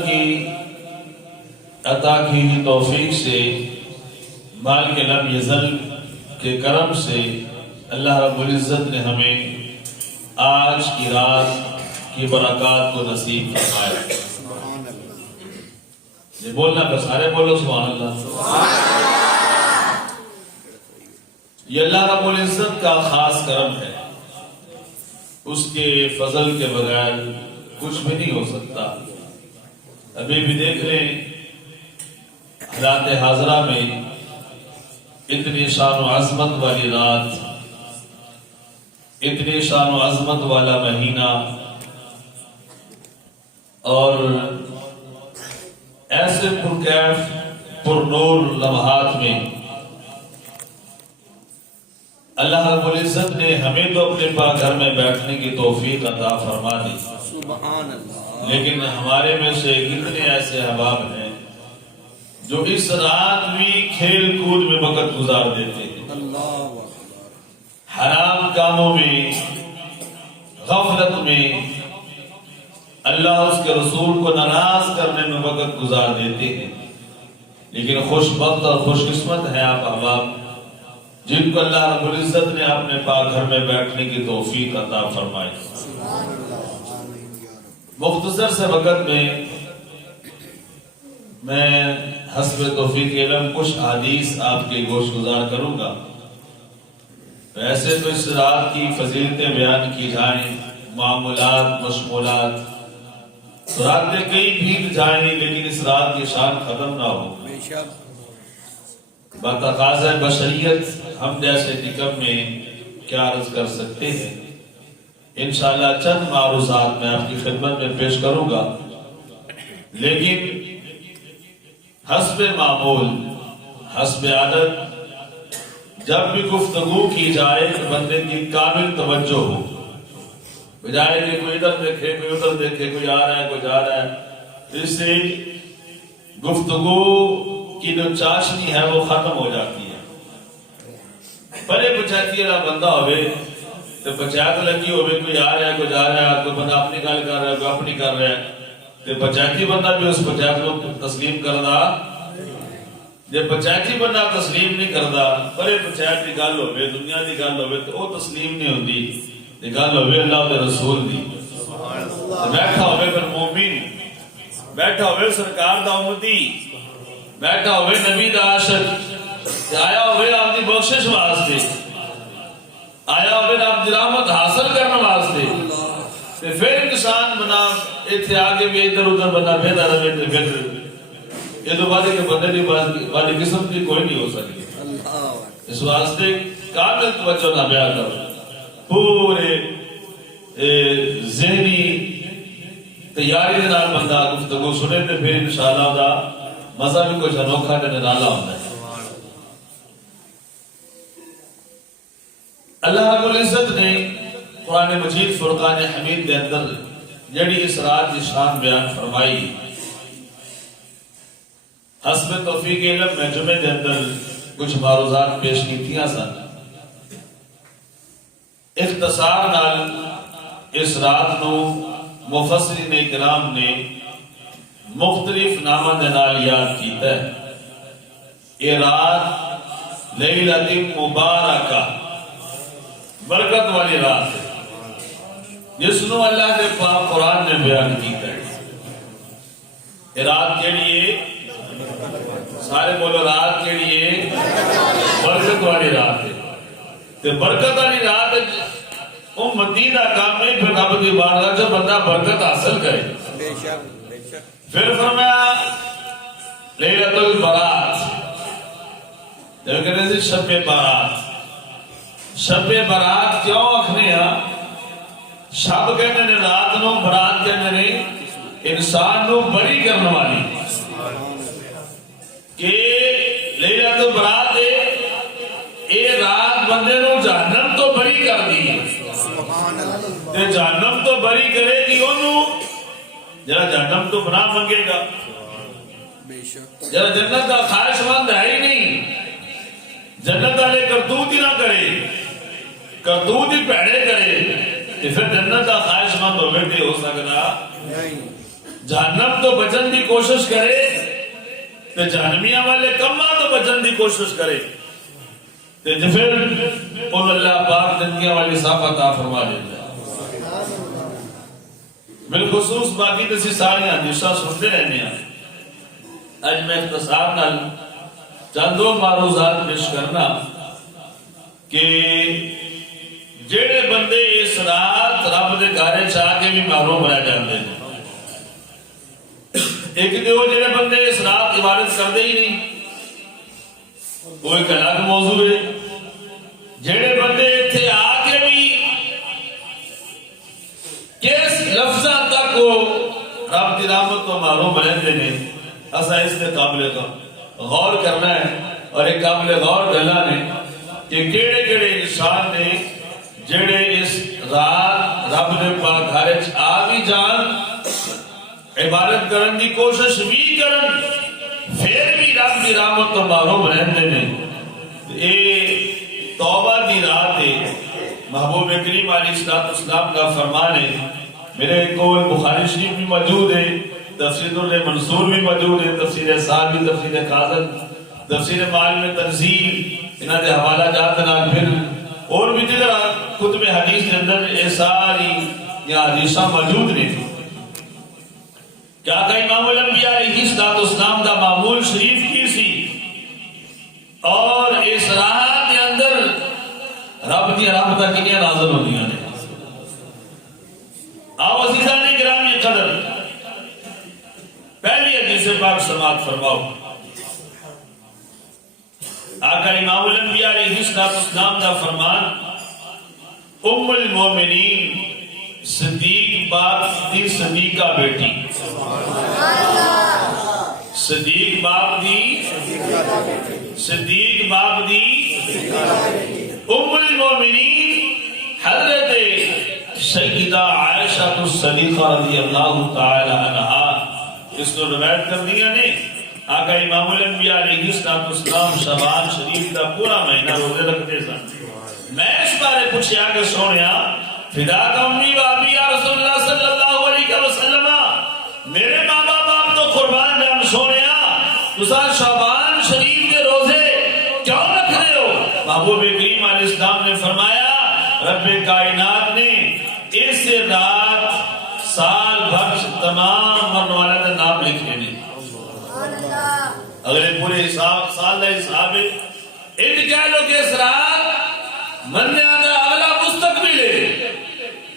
کی عطا کی توفیق سے، مالک لم یزل کے کرم سے اللہ رب العزت نے ہمیں آج کی رات کی برکات کو نصیب فرمایا۔ یہ بولنا بس، سارے بولو سبحان اللہ۔ یہ اللہ رب العزت کا خاص کرم ہے، اس کے فضل کے بغیر کچھ بھی نہیں ہو سکتا۔ ابھی بھی دیکھ لیں حالات حاضرہ میں اتنی شان و عظمت والی رات، اتنی شان و عظمت والا مہینہ، اور ایسے پرکیف پرنور لمحات میں اللہ رب العزت نے ہمیں تو اپنے پاک گھر میں بیٹھنے کی توفیق عطا فرما دی، سبحان اللہ۔ لیکن ہمارے میں سے کتنے ایسے احباب ہیں جو اس رات بھی کھیل کود میں وقت گزار دیتے ہیں، اللہ حرام کاموں میں، غفلت میں، اللہ اس کے رسول کو ناراض کرنے میں وقت گزار دیتے ہیں۔ لیکن خوش بخت اور خوش قسمت ہیں آپ احباب جن کو اللہ رب العزت نے اپنے پاک گھر میں بیٹھنے کی توفیق عطا فرمائی۔ مختصر سے وقت میں حسب توفیق علم کچھ احادیث آپ کے گوش گزار کروں گا۔ ویسے تو اس رات کی فضیلتیں بیان کی جائیں، معمولات، مشمولات، راتیں کئی بھیگ جائیں، لیکن اس رات کی شان ختم نہ ہو۔ بے شک بتقاضۂ بشریت ہم جیسے نکم میں کیا عرض کر سکتے ہیں۔ انشاءاللہ چند معروضات میں آپ کی خدمت میں پیش کروں گا، لیکن حسب معمول، حسب عادت جب بھی گفتگو کی جائے تو بندے کی کامل توجہ ہو، بجائے کہ کوئی ادھر دیکھے، کوئی ادھر دیکھے، کوئی آ رہا ہے، کوئی جا رہا ہے۔ اس سے گفتگو کی جو چاشنی ہے وہ ختم ہو جاتی ہے۔ پرے پچھاتی والا بندہ ہوئے تو پچھات لگی ہوئے، کوئی آ رہا ہے، کوئی جا رہا ہے، کوئی بندہ اپنی گل کر رہا ہے، کوئی اپنی کر رہا ہے، تو پچھاتی بندہ بھی اس پچھات کو تسلیم کردا، جب پچھاتی بندہ تسلیم نہیں کردا، پرے پچھات کی گل ہوئے، دنیا کی گل ہوئے تو وہ تسلیم نہیں ہوتی، یہ گل ہوئے اللہ کے رسول دی، بیٹھا ہوئے پھر مومن، بیٹھا ہوئے سرکار دا امتی، بیٹھا ہوئے نبی دا عاشق، آیا ہوئے آپ دی بخشش واسطے، آیا ہوئے آپ دی رحمت حاصل کرنے واسطے، پھر انسان بنا اتنے آگے بھی ادھر ادھر بنا بہتر رہے، پھر یہ تو بات ہے کہ بندے کی والی قسم کی کوئی نہیں ہو سکتی۔ اس واسطے کامل توجہ نہ بیان کرو، پورے ذہنی تیاری کے نال بندہ گفتگو سنے تو پھر انشاءاللہ دا مزہ بھی کچھ انوکھا تے نرالا ہوتا ہے۔ اللہ رب العزت نے قرآن مجید فرقان حمید کے اندر جڑی اس رات کی شان بیان فرمائی، حسب توفیق علم میں جمعے کے اندر کچھ معروضات پیش کیتیاں سن۔ اختصار نال اس رات نو مفسرین کرام نے مختلف نامہ دے نال یاد کیتا ہے۔ یہ رات لیلۃ مبارکہ، برکت والی رات ہے، جس نو اللہ کے پاک قرآن نے بیان کیتا ہے۔ یہ رات کیڑی ہے؟ سارے بولو رات کیڑی ہے؟ برکت والی رات ہے۔ تے برکت والی رات امتی دا کام نہیں، پھر رب دی بارگاہ جو بندہ برکت حاصل کرے۔ بے شک بے شک۔ پھر فرمایا لیلۃ البرات، جو کہتے ہیں شب برات۔ شب برات کیوں آکھنے ہاں؟ شب کہنے نے رات نو، برات کہنے نے انسان نو بری کرنے والی، کہ لیلۃ البرات ہے اے رات بندے نو جہنم تو بری کر دی ہے، تے جہنم تو بری کرے گی انہوں جرا جہنم تو بنا منگے گا، جرا جنت کا خواہش مند ہے ہی نہیں، جنت والے کرتوت ہی نہ کرے، کرتوت ہی پیڑے کرے، پھر جنت کا خواہش مند ہوئے بھی ہو سکتا جہنم تو بچن کی کوشش کرے تے جہنمیاں والے کما تو بچن کی کوشش کرے تے پھر ان اللہ پاک دنیا والی صاف عطا فرما دیتا ہے۔ بالخصوص باقی تو ساری حدیثاں سنتے رہنے ہیں، اج میں اختصار نال چند دو معروضات پیش کرنا کہ جڑے بندے اس رات رب دے گھر چاہ کے بھی محروم رہ جاتے ہیں، ایک تو جڑے بندے اس رات عبادت کرتے ہی نہیں، وہ ایک الگ موضوع ہے۔ جڑے بندے اتنے آ کے بھی کس لفظاں تک وہ رب کی رحمت تو محروم رہتے ہیں، ایسا اس کے قابل غور کرنا ہے، اور ایک قابل غور گلا نے کہ کیڑے کیڑے انسان نے جڑے اس رات رب نے پاک گھر آ بھی جان عبادت کرن کی کوشش بھی کرن پھر بھی رب کی رحمت تو محروم رہتے ہیں۔ یہ توبہ کی رات ہے، محبوب کریم علیہ السلام کا فرمان ہے۔ میرے کو بخاری شریف بھی موجود ہے، تفسیر المنصور بھی موجود ہے، تفسیر صاحبی، تفسیر خازن، تفسیر معالم تنزیل، انہاں دے حوالہ جات نال پھر اور بھی جگہ کتب حدیث کے اندر یہ ساری یا حدیثاں موجود نے۔ کیا کہ امام الانبیاء علیہ السلام دا معمول شریف کی سی، اور اس رات کے اندر رب کی رحمتاں کنیاں نازل ہوندیاں نے۔ آؤ عزیزان گرامی قدر، پہلی حدیث پاک سماعت فرماؤ۔ آقا امام الانبیاء علیہ السلام کا فرمان، ام المومنین صدیق باپ دی صدیقہ بیٹی، صدیق باپ دی صدیق باپ دی ام المومنین حضرت سیدہ عائشہ الصدیقہ رضی اللہ تعالی عنہا، اس نے روایت کر دیا نے آقا امام الانبیاء علیہ السلام شعبان شریف کا پورا مہینہ روزے رکھتے سن۔ میں اس بارے پوچھیا کہ سونیا فدا کا امی و ابی یا رسول اللہ صلی اللہ علیہ وسلم، میرے ماں باپ تو قربان جان سونیا، تسا شعبان شریف کے روزے کیوں رکھ رہے ہو؟ محبوب کریم علیہ السلام نے فرمایا رب کائنات نے اس رات سال بھر تمام مرنے والے کا نام لکھے نے، اگلے پورے حساب سال کا حساب ہے۔ ان کہہ لو کہ اس رات مرنے آدھا اگلا مستقبل ہے۔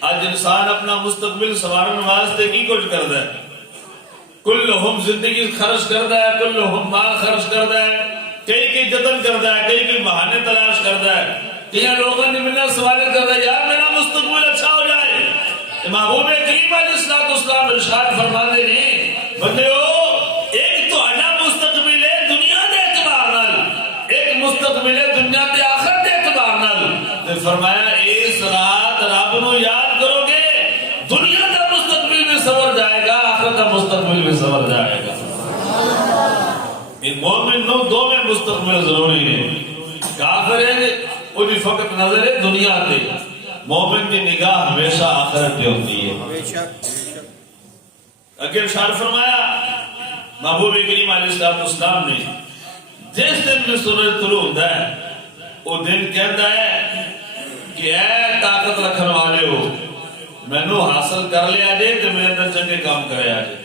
آج انسان اپنا مستقبل سوارن واسطے کی کچھ کرتا ہے، کلہم زندگی خرچ کرتا ہے، کلہم مال خرچ کرتا ہے، کئی جتن کرتا ہے، کئی بہانے تلاش کرتا ہے، کئی لوگوں نے ملنا سوال کرتا ہے یار میرا مستقبل اچھا ہو جائے۔ محبوب کریم علیہ السلام ارشاد فرماتے ہیں بندے ہو، ایک تو اعلیٰ مستقبل ہے دنیا دے اعتبار نال، ایک مستقبل ہے دنیا دے آخرت دے اعتبار نال۔ فرمایا اس رات رب نو یاد کرو گے، دنیا کا مستقبل بھی سنور جائے گا، آخرت کا مستقبل بھی سنور جائے گا۔ مومن نو دو میں مستقبل ضروری ہے، کافر ہے وہ بھی فقط نظر ہے دنیا تے، مومن کی نگاہ ہمیشہ آخرت پہ ہوتی ہے۔ اگر ارشاد فرمایا محبوب کریم علیہ السلام نے جس دن میں سورج طلوع ہوتا ہے وہ دن کہتا ہے کہ اے طاقت رکھنے والے ہو، مینو حاصل کر لیا جائے تو میرے اندر چنگے کام کرے آ جائے۔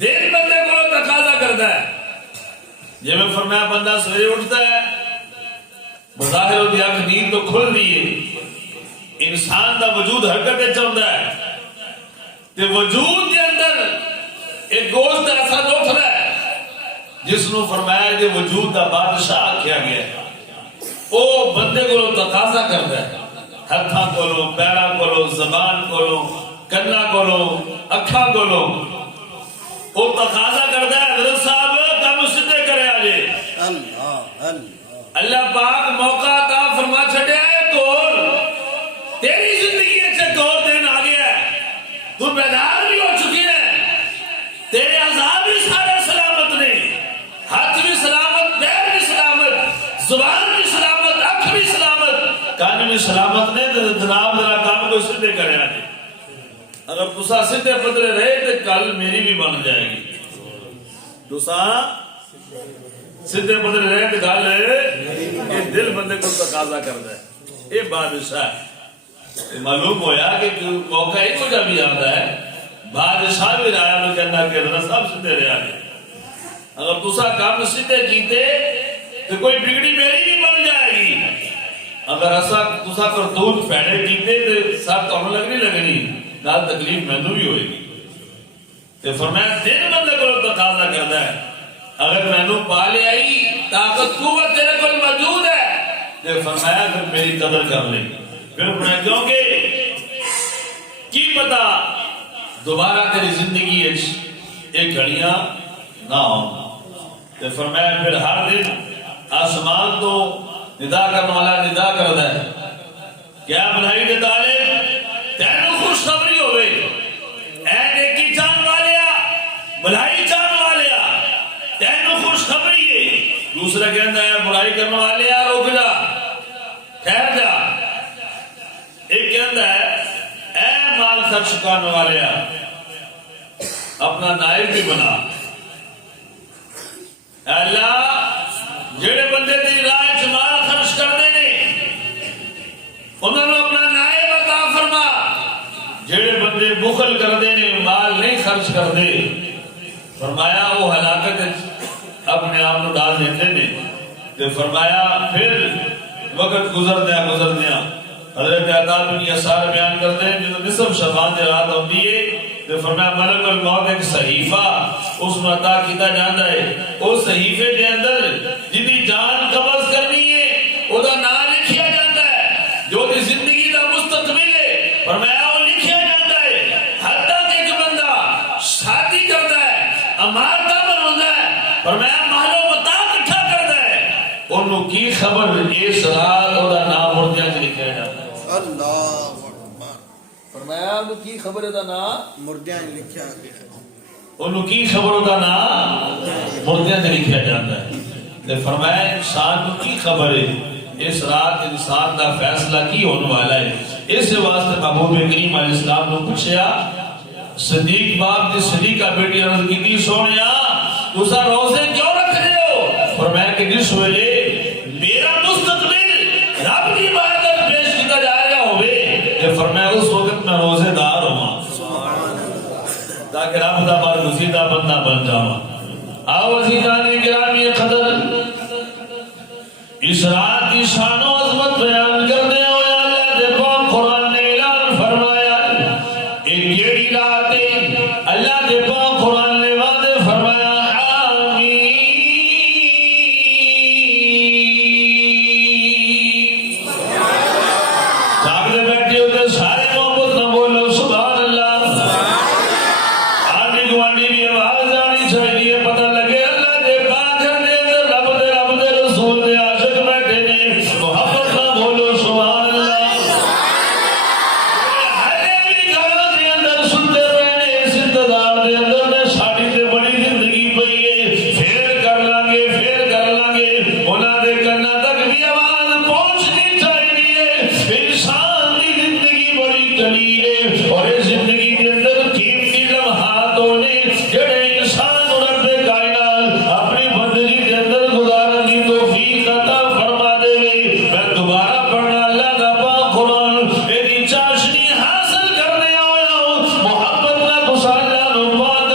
دن بندے کو تقاضا کرتا ہے، جی میں فرمایا بندہ سویرے اٹھتا ہے، بظاہر ہوتی آنکھ نیند تو کھل رہی ہے، انسان دا وجود حرکت چاہتا ہے، تے وجود کے اندر ایک گوشت ایسا اٹھ رہا ہے جس نو فرمایا کہ وجود دا بادشاہ کیا گیا ہے، وہ بندے کو تقاضا کرتا ہے، ہتھاں کولو، پیراں کولو، زبان کولو، کنا کولو، اکھاں کولو، وہ تقاضا کرتا ہے حضرت صاحب کم سدھے کرے آجے۔ اللہ پاک موقع عطا فرما چھڑیا ہے، کور تیری زندگی ایک اور دن آ گیا ہے، تو بیدار بھی ہو چکی ہے، تیرے عذاب بھی سارے سلامت نے، ہاتھ بھی سلامت، پیر بھی سلامت، زبان بھی سلامت، آنکھ بھی سلامت، کان بھی سلامت نے، تو جناب ذرا کام کو سدھے کرے آجے۔ اگر تسا سیدھے پدرے رہے تو کل میری بھی بن جائے گی. تسا سیدھے پدرے رہے تو گل یہ دل بندے کو تقاضا کرتا ہے. یہ بادشاہ ہے. معلوم ہویا کہ موقع ایک جا بھی آتا ہے بادشاہ بھی رایا میں کہنا کہ سب سیدھے رہا ہے. اگر تسا کام سیدھے کیتے تو کوئی بگڑی میری بھی بن جائے گی. اگر ایسا تسا کرتوت پیڑے کیتے تو سب کام لگنی نال تکلیف مینوں بھی ہوئے گی. تو فرمایا دل بندے کو تقاضا کرتا ہے اگر مینوں پا لے آئی طاقت قوت تیرے کو موجود ہے تو فرمایا پھر میری قدر کر لے. پھر فرمایا کیونکہ کی پتا دوبارہ تیری زندگی ایک گھڑیاں نہ ہوں. تو فرمایا پھر ہر دن آسمان تو ندا کرنے والا ندا کرتا ہے کیا بھلائی دے طالب تینوں خوشخبری ہوئے اے نیکی چاہنے والیا بھلائی چاہنے والیا تینوں خوشخبری ہے. دوسرا کہتا ہے برائی کرنے والیا رک جا ٹھہر جا. ایک کہتا ہے اے مال خرچ کرنے والیا اپنا نائب بھی بنا. اے اللہ جڑے بندے تیری راہ وچ مال خرچ کرتے نے انہوں نے اپنا نائب عطا فرما. جڑے بندے بخل کرتے نے مال نہیں خرچ کرتے فرمایا وہ ہلاکت اپنے آپ کو ڈال دیتے نے. تو فرمایا پھر وقت گزردیا حضرت عطا بن یسار بیان کرتے ہیں جب نصف شعبان دی رات ہوتی ہے تو فرمایا ملک الموت ایک صحیفہ اس میں عطا کیتا جاتا ہے. اس صحیفے کے اندر جدی جان قبض کرنی ہے وہ دا نام لکھیا جاتا ہے جو دی زندگی دا مستقبل ہے فرمایا وہ لکھیا جاتا ہے. حتیٰ کہ ایک بندہ شادی کرتا ہے امارتہ بناتا ہے فرمایا مال و متاع اکٹھا کرتا ہے انہوں کی خبر اس رات وہ دا نام مردیاں سے لکھیا جاتا ہے. اللہ اکبر. فرمایا انہوں کی خبر دا نام مردیاں لکھیا گیا. انہوں کی خبروں کا نام مردیاں سے لکھا جاتا ہے. فرمایا انسان کو کی خبر ہے اس رات انسان کا فیصلہ کی ہونے والا ہے. اس واسطے محبوب کریم علیہ السلام نے پوچھا صدیق باپ نے صدیقہ بیٹی عرض کی تھی سونیا تسا روزے کیوں رکھ رہے ہو؟ فرمایا کہ جس ویلے میرا مستقبل رب کی عبادت پیش کیا جائے گا ہوئے کہ فرمایا اس وقت میں روزے دار ہوں تاکہ رب دا برگزیدہ بندہ بن جاواں. آؤ عزیزان گرامی قدر اس رات کی شان و عظمت بیان کرنے ہوئے اللہ دے پاک قرآن نے اعلان فرمایا ایک کیڑی رات ہے اللہ دے پاک قرآن نے وعدے فرمایا آمین. جاگتے بیٹھے ہوتے سارے محبت نہ بولو سبحان اللہ. آدھی گوانڈی بھی آواز آنی چاہیے پتہ لگے اللہ دے پاک دے رب دے رسول دے عاشق بیٹھے نے محبت نہ بولو سبحان اللہ. ہرے بھی گھروں دے اندر سنتے رہنے اس انتظار دے اندر نے ساڑی تے بڑی زندگی پئی ہے پھر کر لانگے انہاں دے کنا تک بھی آواز پہنچنی چاہیے. انسان دی زندگی بڑی قلیل ہے اور اس زندگی کے اندر قیمتی لمحات ہونے جڑے انسان رب کائنات اپنی بندگی کے اندر گزارنے کی توفیق عطا فرما دے. میں دوبارہ پڑھنا اللہ دا پاک قرآن میری چاشنی حاصل کرنے آیا ہوں محبت نہ گسالا نو پاک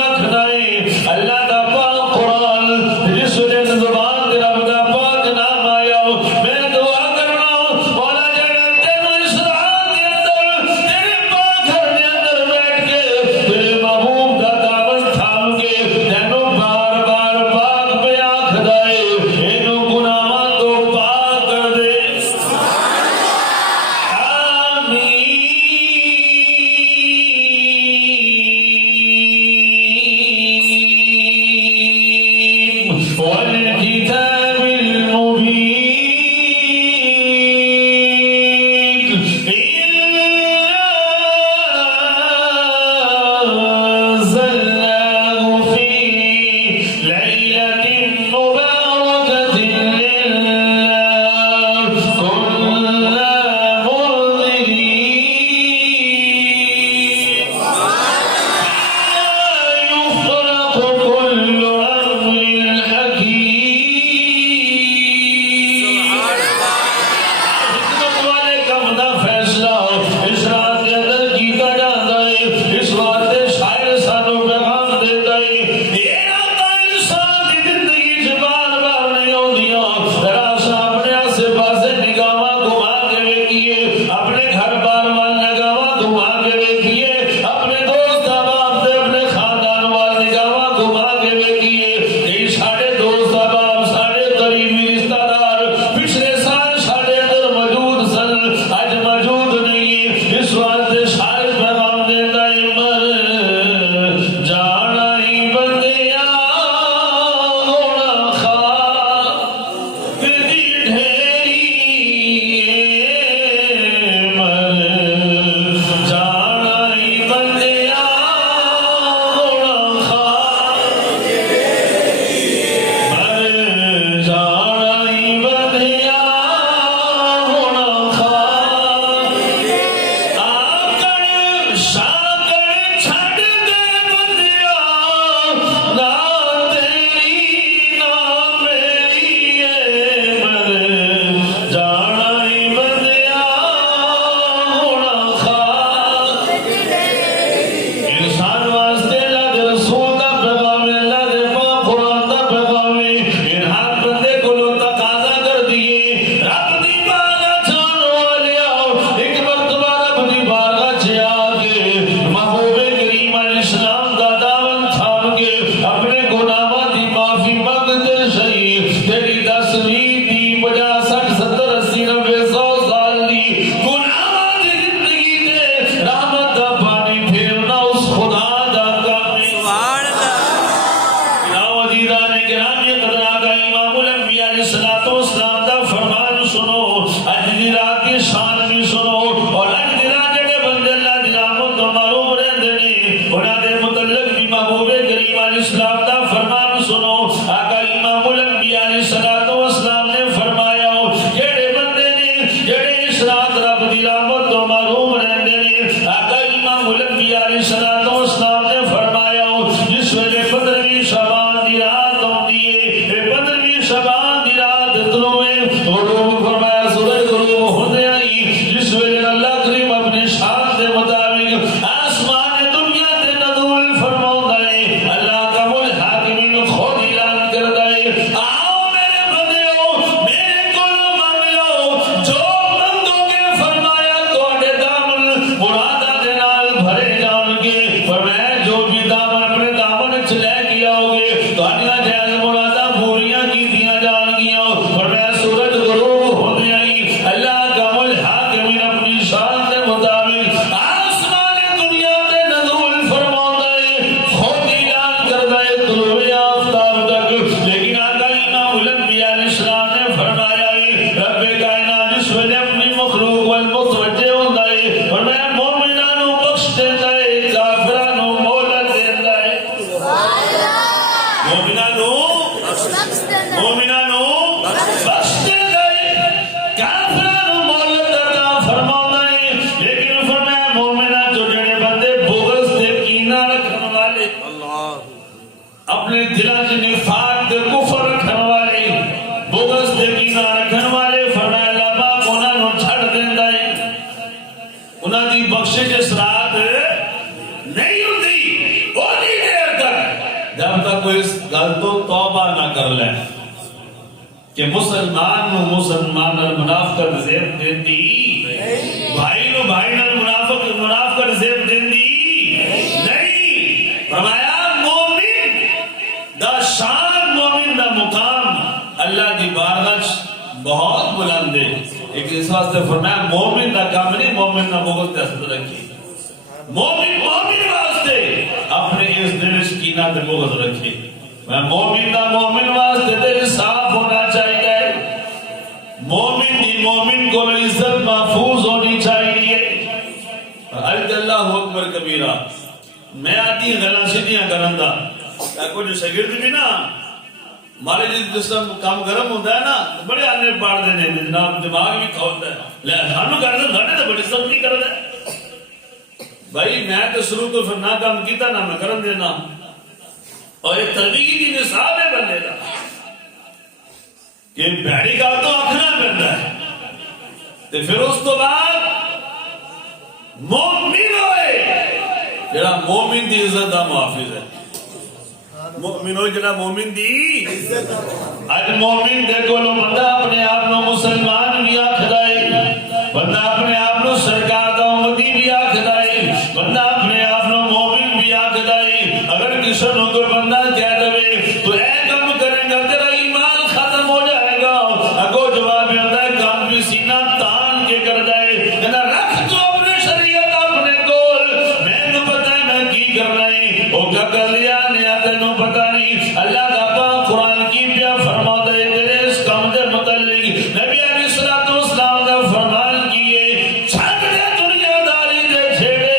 مومناں نو بخش دیندا ہے، کافراں نو مہلت عطا فرماوندا ہے، لیکن فرمایا مومناں جو جڑے بندے بغض تے کینہ رکھن والے، اپنے دلاں وچ نفاق تے کفر رکھن والے، بغض تے کینہ رکھن والے، فرمایا اللہ پاک انہاں نو چھڈ دیندا ہے، انہاں دی بخشش اس رات نہیں ہوتی بہت دیر تک جب تک کوئی اس گل تو توبہ نہ کر لے کہ مسلمان نو مسلمان نال منافقت زیب دیندی، بھائی نو بھائی نال منافقت زیب دیندی نہیں۔ فرمایا مومن دا شان، مومن دا مقام اللہ دی بارگاہ وچ بہت بلند ہے، ایک اس واسطے فرمایا مومن دا کام نہیں، مومن دا بغض تے حسد رکھی، مومن واسطے اپنے اس دل وچ کینہ تے بغض رکھے، میں مومن دا مومن واسطے دل صاف ہونا چاہیے، مومن دی مومن کو عزت محفوظ ہونی چاہیے۔ اللہ اکبر کبیرہ، میں آتی غلط سیدھیاں کرن دا کچھ شاگرد بھی نا مارے جس کام گرم ہوتا ہے نا بڑے آنے پاڑ دینے جناب، دماغ بھی کھولتا ہے، لے سانو کر دے ساڈے تے بڑی سختی کر دے بھائی، میں تو شروع تو پھر نہ کام کیتا نہ میں کرن دینا، اور یہ تربیت کی نصاب ہے بندے کا کہ بھڑی گل تو آکھنا پیندا ہے، تے پھر اس تو بعد مومن ہوئے جڑا مومن دی عزت دا محافظ ہے، مومن ہوئے جڑا مومن دی اج مومن دے کولوں بندہ اپنے آپ نو مسلمان بھی آکھدا ہے، بندہ اپنے آپ نو سرکار دا امتی بھی آکھدا ہے، بندہ اپنے آپ نو مومن بھی آکھدا ہے۔ اگر کسی نو کوئی بندہ کہہ دے تو اے کام کرے گا تیرا ایمان ختم ہو جائے گا، اگو جواب آتا ہے کام بھی سینہ تان کے کر جائے، کہنا رکھ تو اپنے شریعت اپنے کول، میں نو پتہ ہے میں کی کرنا ہے، او کا کر لیا نیا تینوں پتہ نہیں۔ اللہ کا پاک قرآن کی پیا فرما دے تیرے اس کام دے متعلق نبی علیہ الصلوۃ والسلام دا فرمان کیے، چھڈ دے دنیا داری دے چھیڑے،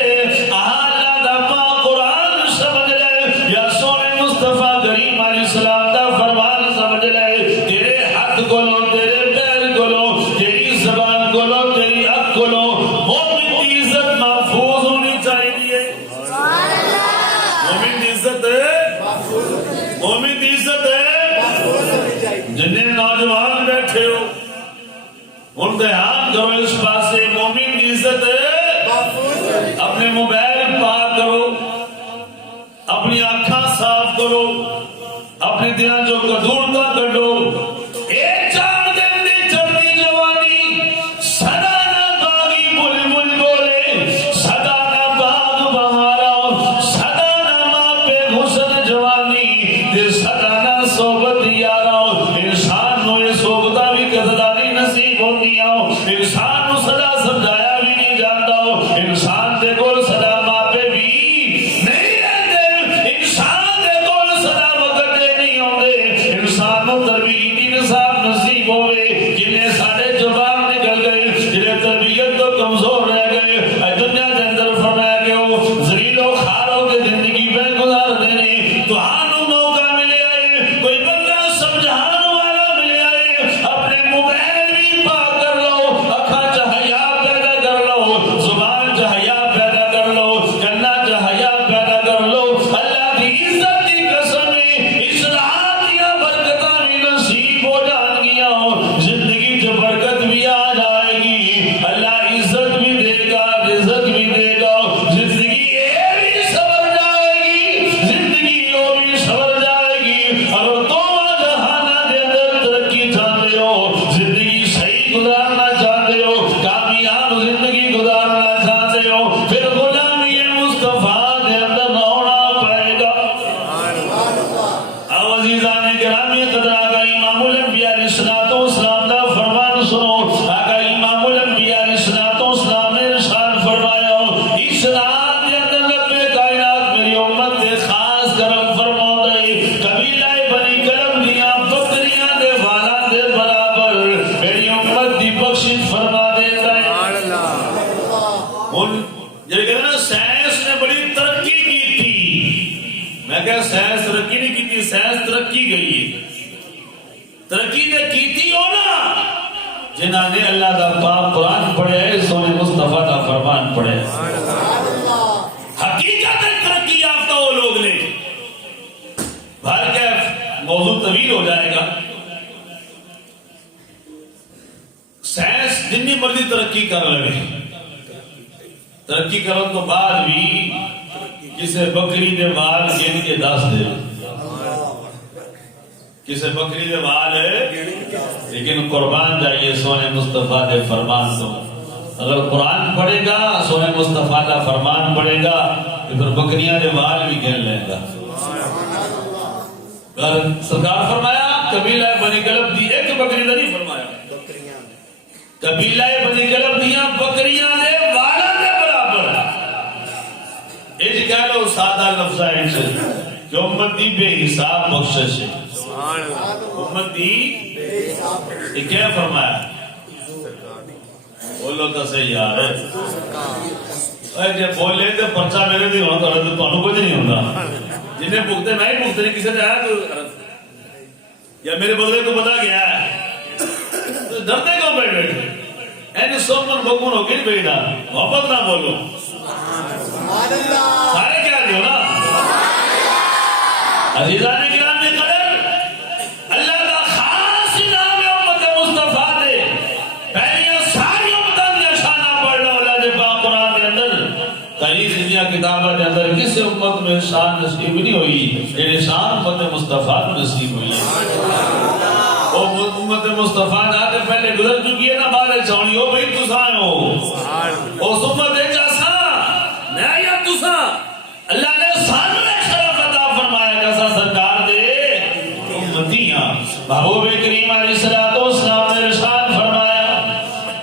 اللہ دا پاک قرآن سمجھ لے یا سونے مصطفیٰ کریم علیہ السلام دا فرمان سمجھ لے، تیرے ہاتھ کولو، تیرے پیر کولو، تیری زبان کولو، تیری اکھ کولو مومن کی عزت محفوظ ہونی چاہیے۔ مومن کی عزت مومن کی عزت ہے، جنہیں نوجوان بیٹھے ہو ان دھیان کرو اس پاسے، مومن کی عزت ہے، اپنے موبائل پاک کرو، اپنی آنکھاں صاف کرو، اپنے دلوں جو کدورتا کڈو، ایک چار دن دی چڑھتی جوانی سدا نہ باغی بل بل بولے، سدا نہ باغ بہارا، سدا نہ ماں پہ حسن جوانی تے سدا نہ صحبت یارا، انسان نو یہ صحبتاں بھی قدردانی نصیب ہوندی آؤ، انسان نو سدا سمجھایا بھی نہیں جاندا، انسان دے کول سدا ماں پہ بھی نہیں رہندے، انسان دے کول سدا وقت دے نہیں ہوندے، انسان نو تربیت دی نصاب نصیب ہوئے، جنہیں سارے جواب نکل گئے، جنہیں تربیت تو کمزور رہ گئے، اے دنیا دے اندر فرمایا کہ وہ ذلیل و خوار ہو کے زندگی پہ گزار دینے، تو آنو موقع ملے آئے، کوئی بندہ سمجھانے والا ملے آئے، اپنے موبائل بھی پاک کر لو، اکھاں چ حیا پیدا کر لو، زبان چ حیا پیدا کر لو، کنا چ حیا پیدا کر لو، اللہ کی عزت کی قسم اس رات دیا برکتاں بھی نصیب ہو جان گیا، زندگی چ برکت بھی آ جائے گی، اللہ عزت بھی دے گا، رزق بھی دے گا، زندگی یہ بھی سور جائے گی، زندگی وہ بھی سور جائے گی۔ اگر دونوں جہاناں دے اندر ترقی چاہتے ہو، زندگی صحیح گزارنا چاہتے ہو، کامیاب زندگی گزارنا چاہتے ہو، پھر غلامی مصطفیٰ دے اندر نہ ہونا پڑے گا۔ او عزیزان گرامی قدر آقا امام الانبیاء علیہ الصلوۃ والسلام دا فرمان سنو، آقا امام الانبیاء علیہ الصلوۃ والسلام نے ارشاد فرمایا، اس رات کے اندر رب کائنات میری امت دے خاص کرم فرما دے، قبیلہ بنی کرم دیاں بکریاں دے والاں دے برابر میری امت دی بخشش فرما دیتا ہے۔ ان یہ کہنا نا سائنس نے بڑی ترقی کی تھی، میں کہا سائنس ترقی نہیں کی تھی، سائنس ترقی گئی ہے، ترقی نے کیتی ہو نا جنہاں نے اللہ دا پاک قرآن پڑھے سونے مصطفیٰ دا فرمان پڑھے حقیقت ترقی یافتہ وہ لوگ نے بھر کے موضوع طویل ہو جائے گا سائنس جتنی مرضی ترقی کر لگے ترقی کرنے تو بعد بھی کسی بکری دے وال گن کے دس دے کسی بکری دے وال ہے لیکن قربان جائیے سونے مصطفیٰ دے فرمان تو اگر قرآن پڑھے گا سونے مصطفیٰ کا فرمان پڑھے گا تو پھر بکریاں دے وال بھی گن لے گا سرکار فرمایا قبیلہ بنی کلب دی ایک بکری دا نہیں فرمایا قبیلہ بنی کلب دیاں بکریاں دے والا دے برابر ایج کہہ لو سادہ لفظ ہے کہ امت دی بے حساب بخشش ہے امت دی یہ کیا فرمایا بولو تو صحیح یار ہے جب بولے تو پرچہ میرے نہیں ہونا تو انہوں کچھ نہیں ہوتا جنہیں بھگتے میں ہی بھگتے نہیں کسی نے آیا تو یا میرے بدلے کو پتا گیا ہے تو ڈرتے کیوں بیٹھ بیٹھے اینی سومن بھگون ہو گئی بیٹا محبت نہ بولو سارے کیا دیو نا عزیزان کرام نے قدر اللہ کا خاص نام ہے امت مصطفیٰ دے پہلیاں ساری امتان دیا شانہ پڑھ لو اللہ دے پاک قرآن کے اندر کہیں دنیا کتابہ کے اندر کس امت میں شان نصیب نہیں ہوئی یہ شان امت مصطفیٰ نصیب ہوئی وہ امت مصطفیٰ نہ پہلے گزر چکی ہے نا بارے چھوڑی ہو بھئی تسائیں ہو اس امت ایک جیسا نیا یا تسا اللہ نے سامنے شرف عطا فرمایا کیسا سرکار دے امتیاں محبوب کریم علیہ السلام نے ارشاد فرمایا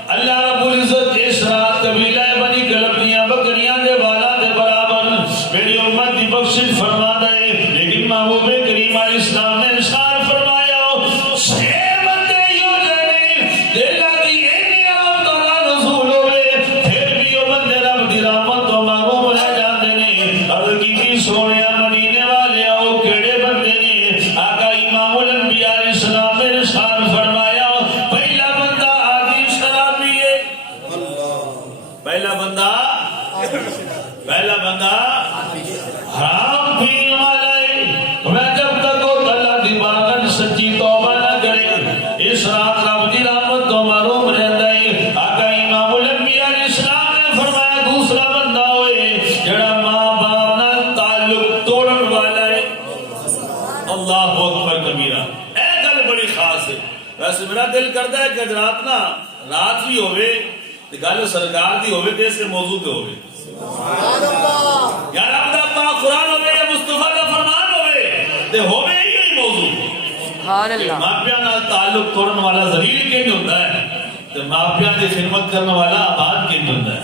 اللہ رب العزت اس رات قبیلہ بنی کلب دیاں بکریاں دے والا دے برابر میری امت دی بخشش فرما دے لیکن محبوب کریم علیہ السلام نے ارشاد فرمایا میرا دل کرتا ہے کہ رات نا رات بھی ہوئے گل سرکار دی ہوئے تے سے موضوع تے ہوئے یا رب دا پاک قرآن ہوئے یا مصطفیٰ دا فرمان ہوئے تے ہوئے ہی موضوع ماپیاں نال تعلق توڑن والا ذلیل کیوں نہیں ہوتا ہے تے ماپیاں دی خدمت کرنے والا آباد کیوں نہیں ہوتا ہے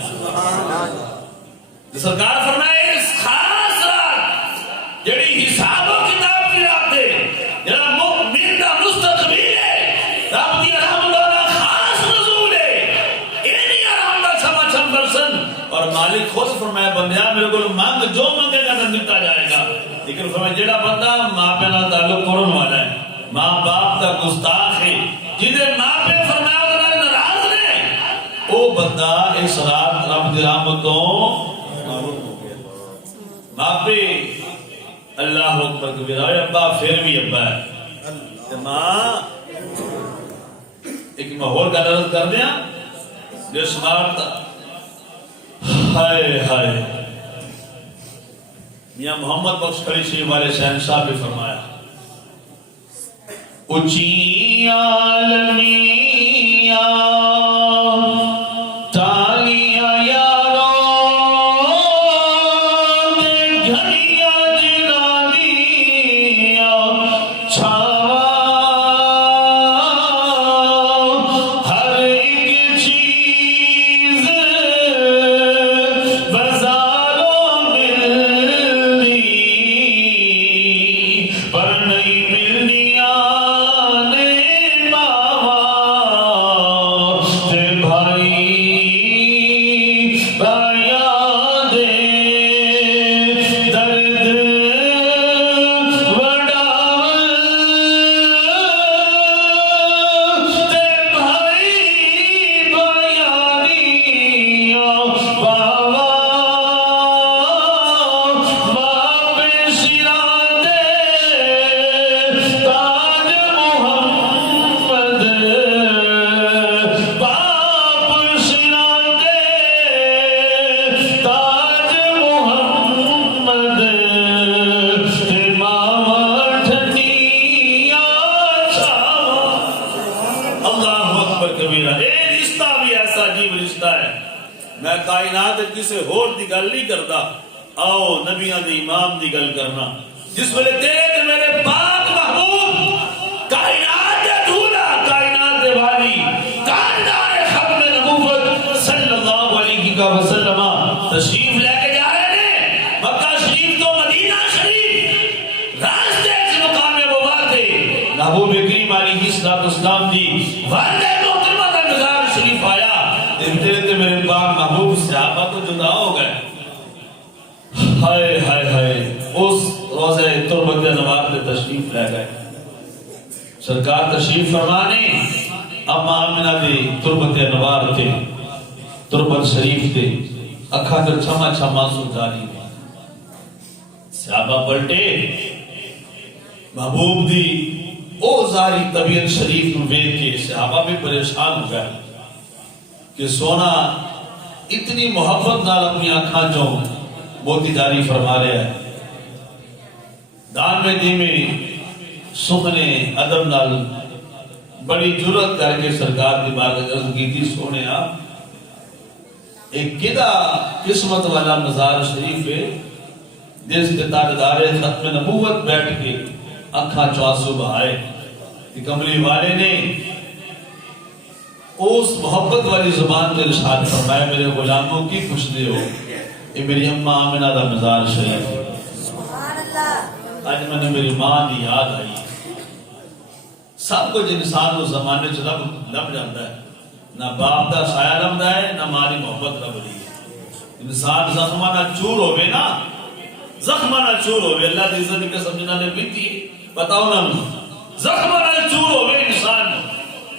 سرکار فرمائے اس خاص رات جڑی حساب و کتاب کی رات ہے جڑا مؤمن دا مستقبل رب دی رحمت والا خاص نزول ہے اینی رحمت دا چھما چھم برسن اور مالک خود فرمایا بندیا میرے کو مانگ جو مانگے گا نہ دیتا جائے گا لیکن فرمایا جڑا بندہ ماں پہ نہ تعلق کرن والا ہے ماں باپ کا گستاخ ہے جنہیں ماں پہ فرمایا انہوں نے ناراض نے وہ بندہ اس رات رب دی رحمتوں ماں پہ اللہ اکبر کبیرہ ہے ابا پھر بھی ابا ہے ماں ایک ماحول کا درد کر دیا جو سمارتا ہائے ہائے میاں محمد بخش کھڑی شریف والے شہنشاہ بھی فرمایا اچھی عالمیاں تالیاں یاروں گھڑیاں جنانیاں چھاوا کائنات کسی ہور دی گل نہیں کرتا، آؤ نبیاں دے امام دی گل کرنا، جس ویلے تیرے تے میرے پاک محبوب کائنات دے دھولا، کائنات دے والی، کاندار ختم نبوت صلی اللہ علیہ وسلم تشریف لے کے جا رہے ہیں مکہ شریف تو مدینہ شریف، راستے سے مقام ابوا تھے، محبوب کریم علیہ السلام دی والد محترمہ کا مزار شریف آیا، تیرے تے میرے پاک محبوب صحابہ تو جدا ہو گئے، ہائے ہائے ہائے، اس روزہ تربت انوار میں تشریف لے گئے، سرکار تشریف فرمانے، اما آمنہ دے تربت انوار تھے، تربت شریف تھے، اکھا کر چھما چھما سو جاری تھے، صحابہ پلٹے، محبوب دی او ظاہری طبیعت شریف میں دیکھ کے صحابہ بھی پریشان ہو گئے کہ سونا اتنی محبت نال اپنی آنکھاں جو موتی جاری فرما رہا ہے، دان میں دی میں سخنے ادب نال بڑی جرت کر کے سرکار دی بارگاہ عرض کی تھی، سونے آپ ایک کدا قسمت والا مزار شریف ہے جس کے تاجدار ختم نبوت بیٹھ کے اکھاں چواسو بہائے، کہ کملی والے نے اس محبت والی زبان میں ارشاد فرمایا، میرے غلاموں کی پوچھتے ہو یہ میری اماں آمنہ دا مزار شریف ہے، آج میں نے میری ماں دی یاد آئی، سب کچھ انسان اس زمانے سے لب جاتا ہے، نہ باپ دا سایہ لبدا ہے نہ ماں دی محبت لب رہی ہے، انسان زخمہ نہ چور ہوئے نا، زخمہ نہ چور ہوئے، اللہ دی عزت کے سمجھنا نے بیتی بتاؤ نا، زخمہ نہ چور ہوئے انسان،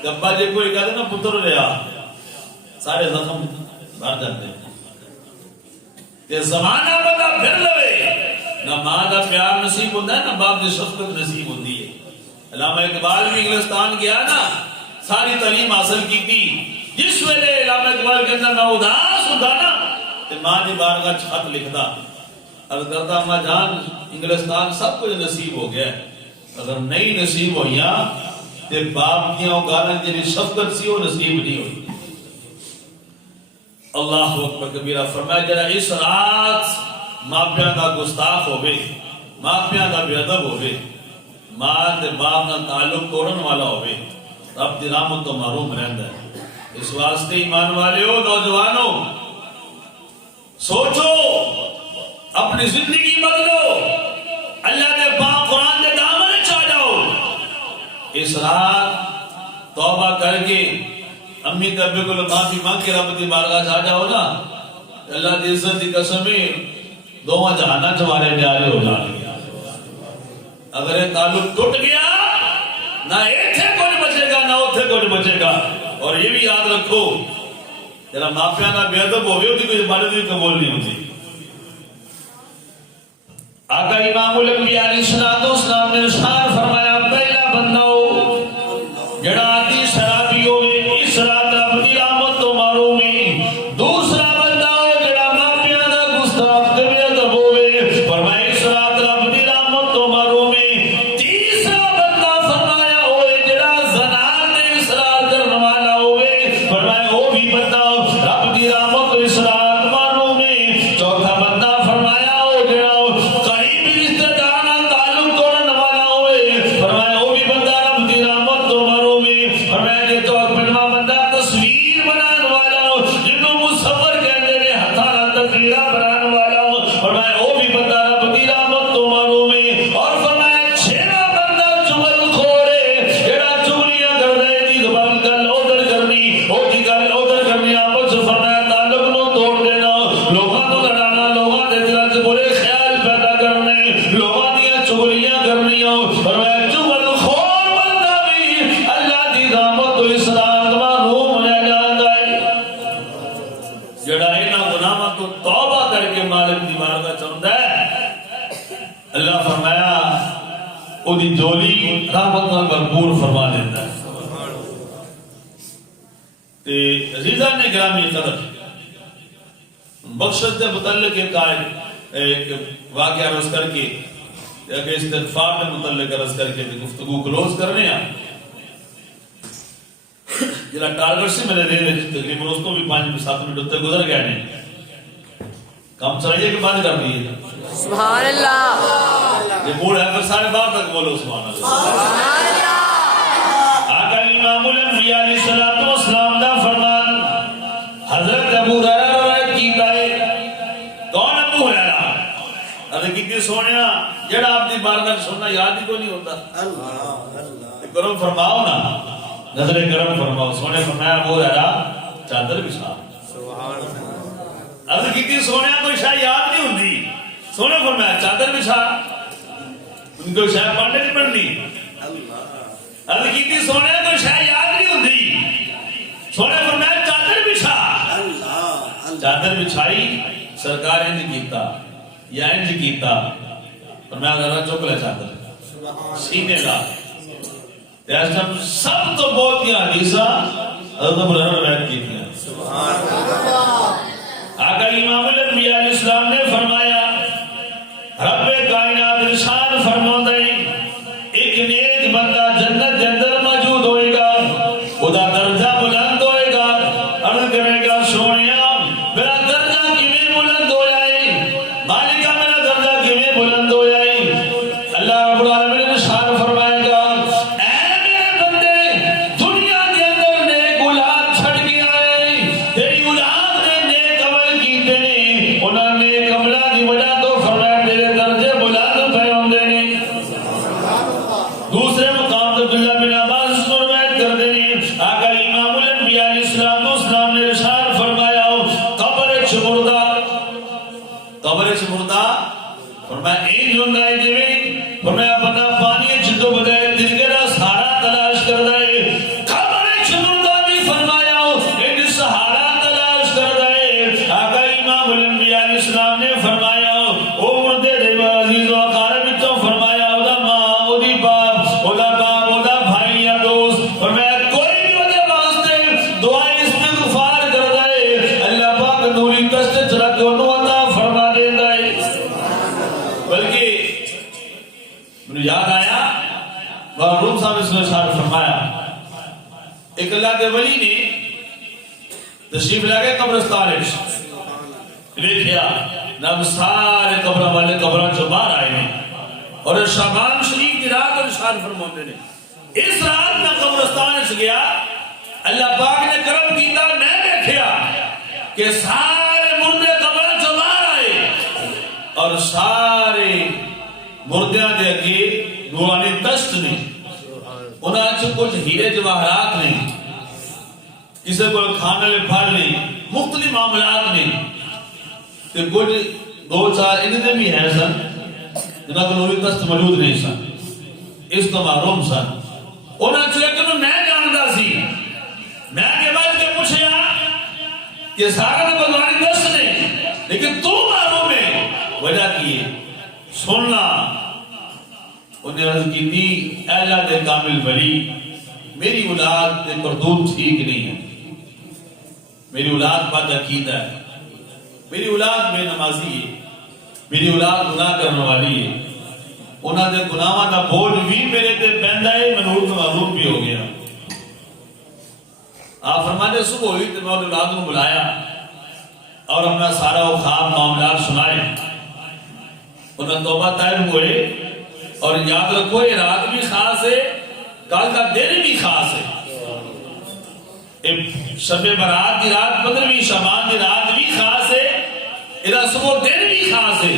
ابا جی کوئی کہتے نا پتر لیا سارے زخم بھر جاتے ہیں، کہ زمانہ بتا پھر لوے، نہ ماں دا پیار نصیب ہوتا ہے نہ باپ دی شفقت نصیب ہوتی ہے، علامہ اقبال بھی انگلستان گیا نا، ساری تعلیم حاصل کی تھی، جس ویلے علامہ اقبال کے اندر میں اداس ہوتا نا تو ماں دی بارگاہ چھت لکھتا، عرض کرتا ماں جان انگلستان سب کچھ نصیب ہو گیا، اگر نہیں نصیب ہوئیاں تے باپ کیا گانا جنہی شفقت سی وہ نصیب نہیں ہوئی۔ اللہ اکبر کبیرہ فرمایا جڑا اس رات ماپیاں دا گستاخ ہوئے، ماپیاں دا بے ادب ہوئے، ماں تے باپ دا تعلق توڑن والا ہوئے، رب دی رحمت تو محروم رہندا ہے۔ اس واسطے ایمان والے ہو، نوجوانوں سوچو، اپنی زندگی بدلو، اللہ نے پاک قرآن دے دامن چاہ جاؤ، اس رات توبہ کر کے امی تبے کو معافی مانگ کے رب دی بارگاہ جا جاؤ نا، اللہ دی عزت دی قسمیں دوواں جہانا چوارے پیارے ہو جانے۔ اگر یہ تعلق ٹوٹ گیا نہ ایتھے کوئی بچے گا نہ اوتھے کوئی بچے گا، اور یہ بھی یاد رکھو جرا ماپیاں نہ بے ادب ہوئے ہوتی کوئی عبادت بھی قبول نہیں ہوتی۔ آقا امام الانبیاء علیہ السلام نے ارشاد فرمایا، پہلا بندہ ہو جڑا آدھی شرابی ہوئے اس رات رب دی رحمت تو محروم ہے، دوسرا بندہ ہو جڑا ماپیاں دا گستاخ تے بے ادب ہوئے، فرمایا اس رات رب دی رحمت تو محروم ہے، تیسرا بندہ فرمایا ہوئے جڑا زنا تے اصرار کرنے والا ہوئے، فرمایا وہ بھی بندہ رب دی رحمت تو اس رات محروم ہے، چوتھا بندہ فرمایا ہو جڑا قریبی رشتہ دار نال تعلق توڑن والا ہوئے، فرمایا وہ بھی بندہ رب دی رحمت تو محروم ہے، فرمایا جے تو پنجواں بندہ تصویر بنان والا ہو، جنوں مصور کہندے نے ہتھاں نال تصویراں بنان والا ہو، فرمایا وہ بھی بندہ رب دی رحمت تو محروم ہے، اور فرمایا چھیواں بندہ چغل خور ہے، جڑا چغلیاں کردا ہے، دی گل ادھر کرنی او دی گل ادھر کرنی، آپس فرمایا تعلق نو توڑ دینا، لوگاں نو لڑانا، لوگاں دے دلاں وچ برے خیال پیدا کرنے، لوگاں دیاں چغلیاں کرنیاں، فرمایا چغل خور بندہ بھی اللہ دی رحمت تو اس رات محروم رہ جاندا ہے۔ جڑا انہاں گناہاں تو توبہ کر کے مالک دی بارگاہ چاہندا ہے، اللہ فرمایا او دی جولی رحمت نال بھرپور فرما دیتا ہے۔ تے عزیزان نے گرامی قدر، بخشش کے متعلق ایک واقعہ عرض کر کے کہ استغفار کے متعلق عرض کر کے گفتگو کلوز کرنے ہیں۔ جلا ٹارگٹ سے میرے دے تقریباً اس کو بھی 5-7 منٹ اتنے گزر گئے ہیں۔ کم چلائیے کہ بند کر دیے؟ سبحان اللہ یہ موڈ ہے پھر سارے باہر تک بولو سبحان اللہ. سبحان اللہ آقا امام الانبیاء علیہ الصلوۃ والسلام دا فرمان حضرت ابو ہریرہ روایت کیتا ہے. کون ابو ہریرہ؟ ارے کتنی سونیا جڑا آپ دی بارگاہ سننا یاد ہی کوئی نہیں ہوتا. اللہ اللہ کرم فرماؤ نا, نظر کرم فرماؤ. سونے فرمایا ابو ہریرہ چادر بچھا. عرض کیتی سونے کوئی شاید یاد نہیں ہوندی. سونے فرمایا چادر بچھا. ان کو شاید پڑھنے نہیں پڑھنی. عرض کیتی سونے کوئی شاید یاد نہیں ہوندی. سونے فرمایا چادر بچھا. چادر بچھائی. سرکار انج کیتا یا انج کیتا. فرمایا ذرا چک لے چادر سینے لا. سب تو بہت کی حدیثہ حضرت ابو ہریرہ روایت کی تھی. آقا امام الانبیاء علیہ السلام نے فرمایا رب کائنات ارشاد فرماتا ہے ایک نیک بندہ جنت کے اندر موجود ہوئے گا, خدا درجہ بلند ہوئے گا. عرض کرے گا سونیا میرا درجہ کیویں بلند ہو جائے, مالکا میرا درجہ کیویں بلند ہو جائے. اللہ رب العالمین نے ارشاد فرمائے گا اے میرے بندے دنیا کے اندر نیک اولاد چھڑ کے آئے, تیری اولاد نے نیک عمل کیتے نے, انہوں نے نیک عملہ دی وجہ تو فرمایا تیرے درجے بلند پہ ہوندے نے. دوسرے مقام تو عبداللہ بن عباس کو روایت کر دے نے آقا امام الانبیاء علیہ السلام نے ارشاد فرمایا قبر وچ مردہ, قبر وچ مردہ فرمایا این ہوندا ہے جویں فرمایا بندہ پانی وچ ڈوب جائے تلکے دا سہارا تلاش کردا ہے. قبر وچ مردہ بھی فرمایا این سہارا تلاش کردا ہے. آقا امام الانبیاء علیہ السلام نے فرمایا او مردے دے عزیز و اقارب وچوں فرمایا اودا ماں اودی باپ اودا باپ اودا بھائی یا دوست فرمایا کوئی بھی اودے واسطے دعا استغفار کردا ہے اللہ پاک نوری دست وچ رکھ اونوں عطا فرما دیندا ہے. بلکہ مجھے یاد آیا روم صاحب اس نے ارشاد فرمایا ایک اللہ کے ولی نے تشریف لے گئے قبرستان دیکھیا نب سارے قبر والے قبراں چوں باہر آئے ہیں اور شعبان شریف کی رات ارشاد فرماتے نے اس رات میں قبرستان وچ گیا اللہ پاک نے کرم کیتا میں دیکھیا کہ سارے مردے قبراں چوں باہر آئے اور سارے مردیاں دے اگے نورانی تشت نے, انہاں چ کچھ ہیرے جواہرات نے, کسی کو کھانے لے پھل نے, مختلف معاملات نے, کہ کچھ دو چار انہیں بھی ہیں سن جنہاں کو نوری تشت موجود نہیں سن, اس تو محروم سن. انہاں چ لیکن میں جاندا سی, میں کے بعد کے پوچھیا کہ سارے کو نورانی تشت نے لیکن تو محروم ہے, وجہ کی ہے سننا. انہیں عرض کی تھی اے اللہ دے کامل ولی میری اولاد دے کردوت ٹھیک نہیں ہے, میری اولاد بد عقیدہ ہے, میری اولاد بے نمازی ہے, میری اولاد گناہ کرنے والی ہے, انہاں دے گناہاں دا بوجھ بھی میرے تے پیندا ہے, میں نور تو محروم بھی ہو گیا. آپ فرماتے صبح ہوئی تو میں اولاد کو بلایا اور اپنا سارا وہ خواب معاملات سنائے. انہوں توبہ طائب ہوئے اور یاد رکھو یہ رات بھی خاص ہے, کل کا دن بھی خاص ہے. شب برات کی رات 15ویں شعبان کی رات بھی خاص ہے, ادھر صبح دن بھی خاص ہے.